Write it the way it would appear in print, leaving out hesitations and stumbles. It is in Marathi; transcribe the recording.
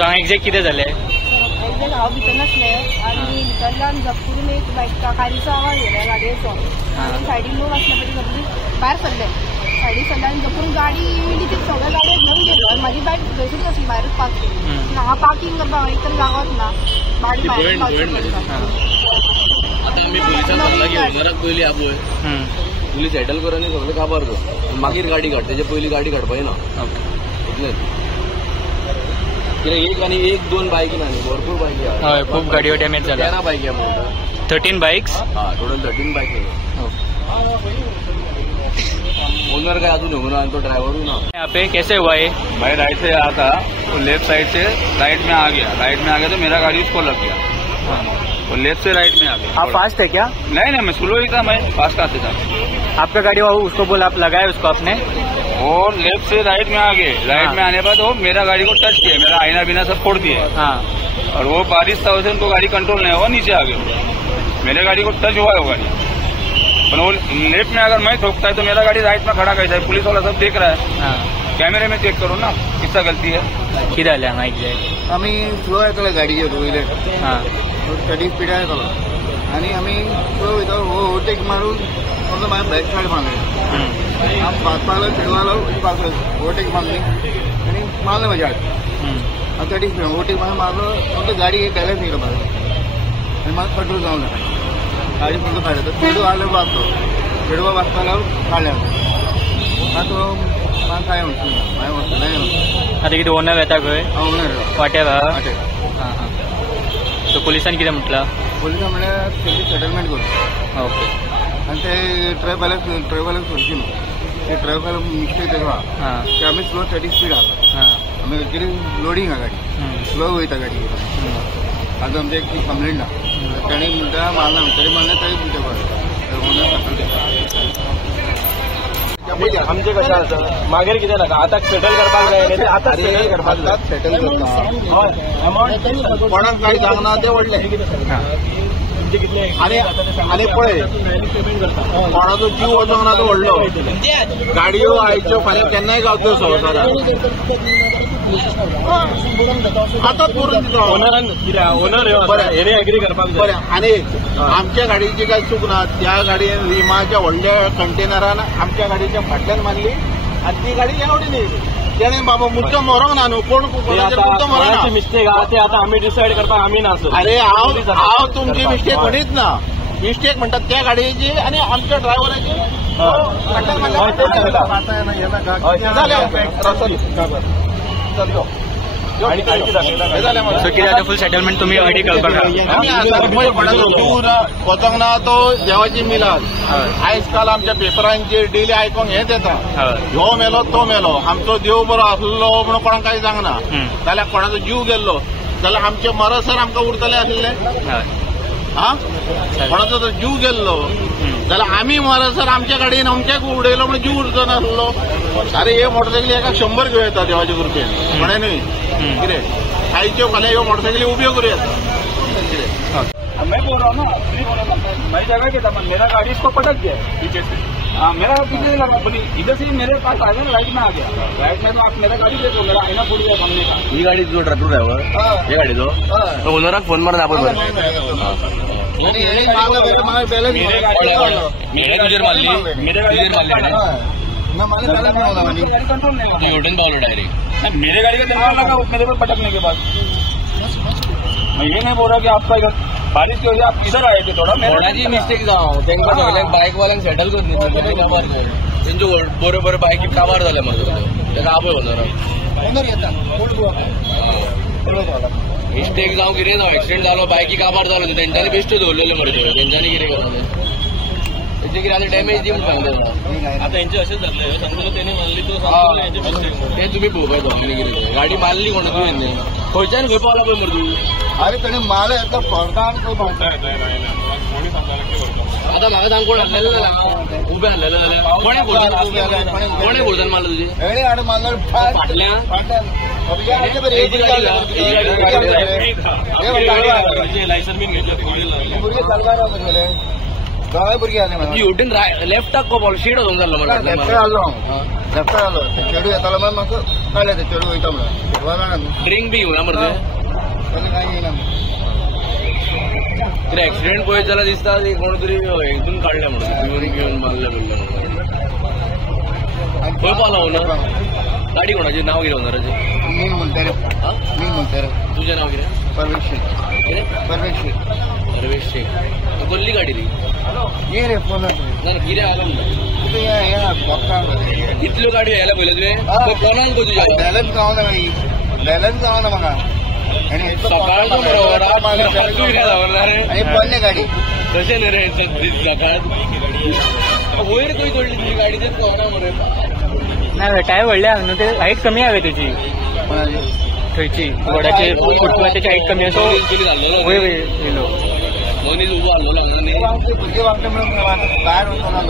सो हांगा एक्झॅक्ट कितें जालें? एक्झॅक्ट हांव भितर नासलें आनी भितरल्यान झपकरून एक बायक कारीचो आवाज येयलो गाडयेचो आनी सायडीन लोक आसले पळय सगळीं भायर सरले. सायडीन सरले आनी झपकरून गाडी येयली ती सगळे गाडये घेवन गेलो आनी म्हाजी बायक थंयसूच आसली भायरूच पार्क केली. हांगा पार्किंग करपाक एक तर जागोच ना गाडी भायर पयली आपोय पुलीस सेटल कर आनी सगळें काबार कर मागीर गाडी काड तेजे पयली गाडी काडपाची ना इतलेंच. एक आनी एक दोन बायकी ना भरपूर बायकी हय खूप गाडयो डॅमेज जाल्या. 13 बायकी आहा 13 बाइक्स. टोटल 13 बायकी. ओनर का अजून होना तो ड्राइवर ना. यहाँ पे कैसे हुआ ये? भाई राइट से आया था वो लेफ्ट साइड से राइट में आ गया तो मेरा गाड़ी उसको लग गया. वो लेफ्ट से राइट में आ गया. आप फास्ट है क्या? नहीं मैं स्लो ही था. मैं फास्ट आते था. आपका गाड़ी उसको बोला आप लगाए उसको आपने? और लेफ्ट से राइट में आ गए. राइट में आने बाद वो मेरा गाड़ी को टच किया. मेरा आईना बिना सब फोड़ दिए. हाँ. और वो बारिश था उसे उनको गाड़ी कंट्रोल नहीं हुआ नीचे आ गए. मेरे गाड़ी को टच हुआ है वो गाड़ी. वो लेफ्ट में अगर मैं ठोकता है तो मेरा गाड़ी राइट में खड़ा कैसा है? पुलिस वाला सब देख रहा है. कॅमेरे में चेक करो ना कितना गलती है. किती जाल्या हांगा एक्झॅक्ट? आम्ही स्लो येतले गाडीचे टू व्हीलर. हां. 30 स्पीड येतलो आनी आमी स्लो वयता ओवरटेक मारून समजा म्हाका बॅक सायड मारले. हांव पासपाक फिरवालो ओवरटेक मारली आनी मारले म्हाज्या हात 30 स्पीड ओवरटेक मारलो. समजा गाडी बॅलन्स येयलो म्हाका आनी म्हाका कंट्रोल जावंक ना. गाडी फक्त फायदा चेडू आलो वाचतो चेडवा वाचपा लागलो काडल्या आतां म्हाका काय वचूं आता कितें ओनर येता खंय? ओनर वाट्यार आहा. सो पुलिसान कितें म्हटलां? पुलिसान म्हळ्यार तेजी सेटलमेंट करूं. ओके. आनी ते ट्रॅव्हलर्स सोडची न्हू ते ट्रॅव्हल मिस्टेक तेजो आहा की आमी स्लो 30 स्पीड आहा. आमी कितें लोडींग आहा गाडी स्लो वयता गाडी. आतां आमचे एक कंप्लेंट आहा ताणी म्हणटा मारना तरी मारले तरी म्हणटा आमचे कशें आसा मागीर कितें नाका आतां सेटल करपाक जाय. आतां सेटल करपाक जाय. सेटल करता कोणाक कांय सांगना ते व्हडले आनी पळय कोणाचो जीव वचोंक ना तो व्हडलो. गाडयो आयच्यो फाल्यां केन्नाय गावच्यो संवसारांत. आतांच करून दिता ओनर बरें एग्री करपाक बरें. आनी आमच्या गाडयेची काय चूक ना. त्या गाडयेन रिमाच्या व्हडल्या कंटेनरान आमच्या गाडयेच्या फाटल्यान मारली आनी ती गाडी एवढी न्ही तेणें बाबा मुद्दम मरोंक ना न्हू. कोण मुद्दम मरना. मिस्टेक आहा ते आतां आमी डिसायड करपाक आमी ना. अरे हांव तुमची मिस्टेक म्हणीत ना. मिस्टेक म्हणटात त्या गाडयेची आनी आमच्या ड्रायव्हराची. फुल सेटलमेंट तुम्ही ऑलरेडी करपाक वचोंक ना तो देवाची मिलाद. आयज काल आमच्या पेपरांचेर डेली आयकोंक हेंच येता ह्यो मेलो तो मेलो. आमचो देव बरो आसलो म्हणून कोणाक कांय सांगना. जाल्यार कोणाचो जीव गेल्लो जाल्यार आमचे मरसर आमकां उरतले आसले. कोणाचो जर जीव गेल्लो जाल्यार आमी मरसर आमच्या गाडयेन अमक्याक उडयलो म्हणून जीव उरचो नासलो. अरे हे मोटरसायकली एका 100 घेवन येता देवाचे कृपेन म्हणे न्ही कितें आयच्यो फाल्यां ह्यो मोटरसायकली उब्यो करूं येता. मैं बोल रहा हूँ ना मैं जगह के था मेरा गाड़ी इसको पटक गया पीछे से. मेरा पीछे लगा इधर से मेरे पास आ गया राइट में आ गया. राइट में तो आप मेरा गाड़ी देखो मेरा आईना फूट गया सामने का. ही गाडी जो ड्रायव्हर हे गाडीचो ओनराक फोन मारून आपण तुजेर मारली उठून पावलो डायरेक्ट. मेरे गाड़ी का दरवाजा लगा मेरे पर पटकने के बाद. मैं ये नहीं बोल रहा कि आपका इधर बारिश की वजह आप इधर आए थे थोड़ा कोणाची मिस्टेक जावं तेंका सगळ्यांक बायक वाल्यांक सेटल करनी काबार कर. तेंच्यो बऱ्यो बऱ्यो बायकी काबार जाल्या मरे तेका आपय मिस्टेक जावं कितें जावं एक्सिडेंट जालो बायकी काबार जालो तेंच्यांनी बेश्ट्यो दवरलेल्यो मरे त्यो तेंच्यांनी कितें करतले. तेंचे कितें आतां डॅमेज दी म्हणून सांगता. आतां हेंचे अशेंच जातलें समजा तेणी मारली तो तें तुमी पळोवपाक जाय कितें गाडी मारली कोणा तुवें खंयच्यान खंय पावला पळय मरे तूं. अरे तेणें मारले येता फरकान आतां म्हाका सांग कोण हाडलेलें जाल्यार उबे हाडलेलें जाल्यार कोणे घोडसान मारलो तुजी हेणे हाड मारलो फाटल्यान लायसन बीन घेतलें भुरगे चलवार दोगांय भुरगीं आले म्हाका हेवटेन लेफ्टाक कोपालो शीट वचूंक जाल्लो मला लेफ्टार आलो हांव लेफ्टार आलो ते चेडू येतालो मागीर म्हाका कळ्ळें ते चेडू वयता म्हणून चेडवा जाणा न्हू ड्रिंक बी घेवना मरे तेन्ना कांय येयना कितें एक्सिडेंट पळयत जाल्यार दिसता ती कोण तरी हितून काडले म्हणून पिवन घेवन मारले बिरले म्हणून खंय पावलो ना गाडी कोणाचें नांव कितें ओनराचें मीन म्हणटारे मीन म्हणटारे तुजें नांव कितें परवेश शेख कितें परवेश शेख परवेश शेख कसली गाडी ती ये रे फोन ना कितें आलं म्हणटा ये बॉक्सान इतल्यो गाडयो यायला पयल्यो तुवें फोनान पळय तुज्या बॅलन्स गावना मागीर बॅलन्स गावना म्हाका आनी सकाळचो आनी पडले गाडी तशें न्ही रे सकाळ वयर खंय सोडली तुजी गाडी तेच कळना मरे नाही टायर व्हडले हांगा न्हू ते हाईट कमी हांवे तुजी थंयची वडाचे फुटपाथाची हाईट कमी असो वयर येयलो मनीस उबो आसलेलो हांगा न्ही भुरगे वागले म्हणून भायर वचना